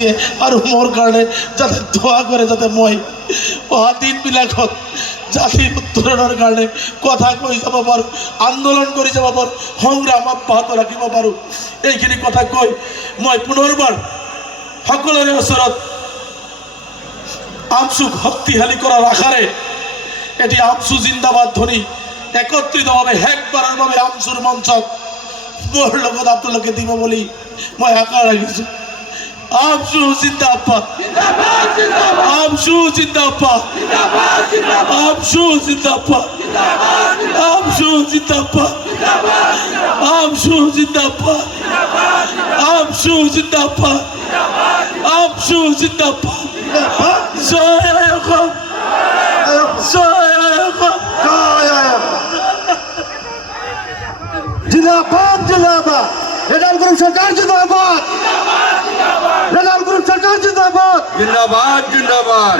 আর মোর কারণে যাতে দোয়া করে যাতে মই দিন বিলাকত জাতি উত্তরণের কারণে কথা কই যাব পারো, আন্দোলন করে যাব পারো, সংগ্রাম অব্যাহত রাখিব পারো। এইখিনি কথা কই মই পুনর্বার সকলের ওচৰত আমচুক শক্তিশালী করার আশারে এটি আমচু জিন্দাবাদ ধ্বনি একত্রিতভাবে শেষবাৰৰ বাবে আমচুৰ মঞ্চত মোৰ লগত আপোনালোকে দিব বুলি মই আশা ৰাখিছোঁ। আমচু জিন্দাবাদ, আমচু জিন্দাবাদ, আমচু জিন্দাবাদ, আমচু জিন্দাবাদ, আমচু জিন্দাবাদ, আমচু জিন্দাবাদ, আমচু জিন্দাবাদ। জয় অসম, জয় অসম, জিন্দাবাদ জিন্দাবাদ। রেজাল গ্রুপ সরকার জিন্দাবাদ, রেজাল গ্রুপ সরকার জিন্দাবাদ, জিন্দাবাদ জিন্দাবাদ।